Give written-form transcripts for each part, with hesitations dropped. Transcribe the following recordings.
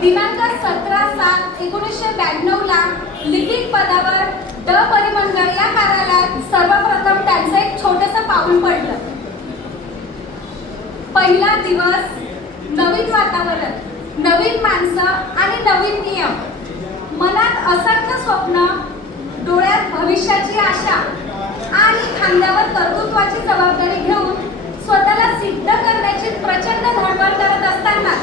दिनांक 17/7/1992 ला लिपिक पदावर ड परिमंडळ या कार्यालयात सर्वप्रथम त्यांचं एक छोटंसं पाऊल पडलं. पहिला दिवस, नवीन वातावरण, नवीन माणसं आणि नवीन नियम. मनात असंख्य स्वप्न, डोळ्यात भविष्याची आशा आणि खांद्यावर कर्तृत्वाची जबाबदारी घेऊन स्वतःला सिद्ध करण्याची प्रचंड धडपड करत असतानाच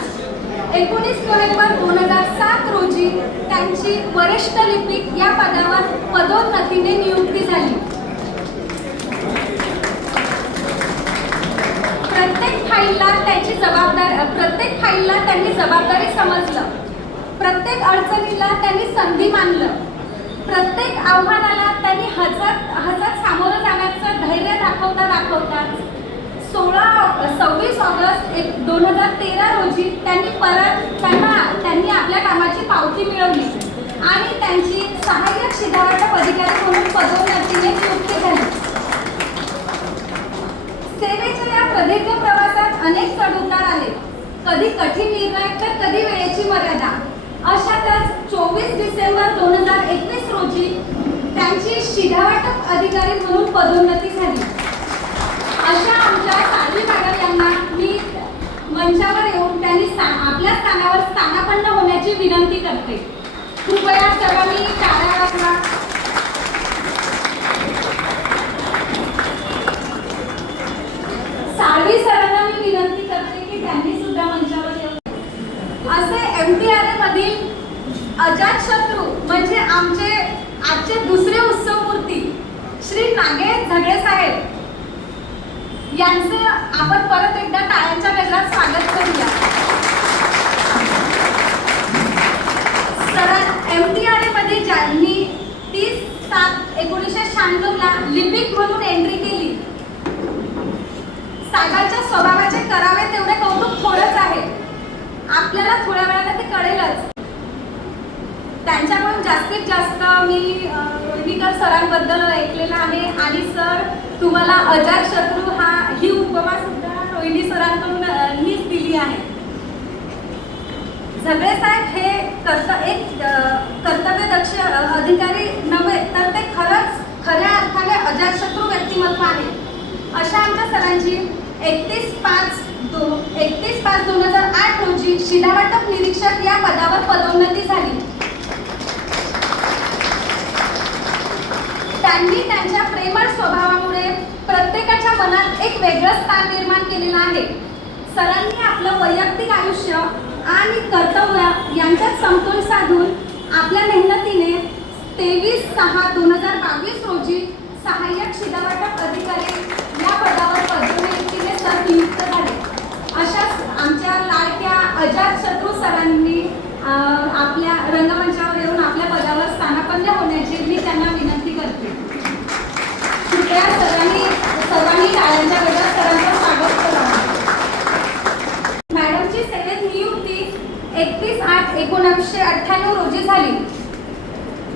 19 नोव्हेंबर 2007 रोजी त्यांची वरिष्ठ लिपिक या पदावर पदोन्नतीने नियुक्ती झाली. प्रत्येक फाईलला त्यांनी जबाबदारी समजलं. प्रत्येक अडचणीला त्यांनी संधी मानलं. प्रत्येक आव्हानाला त्यांनी हसत सामोरं जाण्याचं धैर्य दाखवता 26 ऑगस्ट 2013 रोजी त्यांनी आपल्या कामाची पावती मिळवली आणि त्यांची सहाय्यक शिधावाटप अधिकारी म्हणून पदोन्नतीने नियुक्ती झाली. सेवेच्या या प्रदीर्घ प्रवासात अनेक चढउतार आले. कधी कठीण निर्णय तर कधी वेळेची मर्यादा. अशातच 24 डिसेंबर 2021 रोजी त्यांची शिधावाटप अधिकारी म्हणून पदोन्नती झाली. अशा आमच्या साध्वी मॅडम यांना मी मंचावर येऊन त्यांनी आपल्या स्थानावर स्थानापन्न होण्याची विनंती करते. कृपया सर्वांनी टाळ्या वाजवा. साध्वी सरांना मी विनंती करते की त्यांनी सुद्धा मंचावर येऊन. असे MTRA मधील अजातशत्रू म्हणजे आमचे आजचे दुसरे उत्सवमूर्ती श्री नागेश झगडे साहेब यांचे आपण परत एकदा टाळ्यांच्या गजरात स्वागत करूया. MTRA मध्ये ज्यांनी 30/7/1996 ला लिपिक म्हणून एंट्री केली. साहेबांच्या स्वभावाचे करावे तेवढे कौतुक थोडंच आहे. आपल्याला थोड्या वेळाने ते कळेलच. त्यांच्याकडून जास्तीत जास्त मी रोहिणीकर सरांबद्दल ऐकलेलं आहे आणि सर तुम्हाला अजातशत्रू ही उपमा सुद्धा रोहिणी सरांकडून मीच दिली आहे. झगडे साहेब हे एक कर्तव्यदक्ष अधिकारी नव्हे तर ते खऱ्या अर्थाने अजातशत्रू व्यक्तिमत्व आहे. अशा आमच्या सरांची 31/5/2008 रोजी शिधावाटप निरीक्षक या पदावर पदोन्नती झाली. त्यांनी त्यांच्या प्रेमळ स्वभावामुळे प्रत्येकाच्या मनात एक वेगळं स्थान निर्माण केलेलं आहे. सरांनी आपलं वैयक्तिक आयुष्य आणि कर्तव्य यांच्यात समतोल साधून आपल्या मेहनतीने 23/6/2022 रोजी सहाय्यक शिधावाटप अधिकारी या पदावर पदोन्नतीने सर नियुक्त झाले. अशाच आमच्या लाडक्या अजातशत्रू सरांनी आपल्या रंगमंचावर येऊन आपल्या पदावर स्थानापन्न होण्याची मी त्यांना विनंती करते. कृपया सर्वांनी टाळ्यांच्या गजरात सरांचं स्वागत करावं. मॅडमची सेवेत नियुक्ती 31/8/1998 रोजी झाली.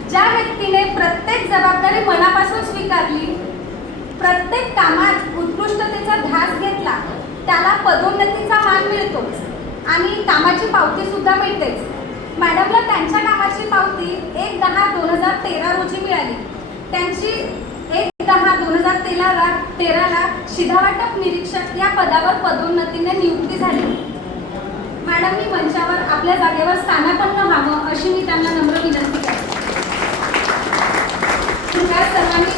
ज्या व्यक्तीने प्रत्येक जबाबदारी मनापासून स्वीकारली, प्रत्येक कामात उत्कृष्टतेचा ध्यास घेतला, त्याला पदोन्नतीचा मान मिळतोच आणि कामाची पावती सुद्धा मिळतेच. मॅडमला त्यांच्या कामाची पावती 1/10/2013 रोजी मिळाली. त्यांची 1/10/2013 ला शिधावाटप निरीक्षक या पदावर पदोन्नतीने नियुक्ती झाली. मॅडमनी मंचावर आपल्या जागेवर स्थानापन्न व्हावं अशी मी त्यांना नम्र विनंती करते. कृपया सर्वांनी